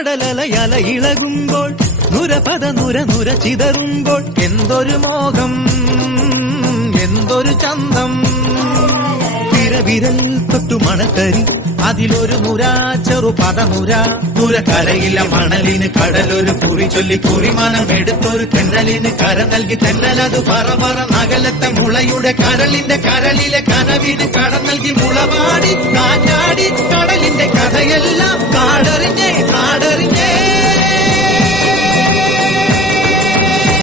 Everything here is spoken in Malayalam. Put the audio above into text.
കടലലയല ഇളകുമ്പോൾ നുരപദ നുര ചിതറുമ്പോൾ എന്തൊരു മോഹം എന്തൊരു ചന്തം വിരൽ തൊട്ടു മണക്കരി അതിലൊരു നുര ചെറുപദനുര നുരക്കരയില്ല മണലിന് കടലൊരു കുറി ചൊല്ലി കുറിമണം എടുത്തൊരു തെന്നലിന് കര നൽകി തെന്നലത് പറ നഗലത്തെ മുളയുടെ കരളിന്റെ കരളിലെ കനവിന് കട നൽകി മുളവാടി കാറ്റാടി കടലിന്റെ കഥയെല്ലാം കാടറിഞ്ഞേ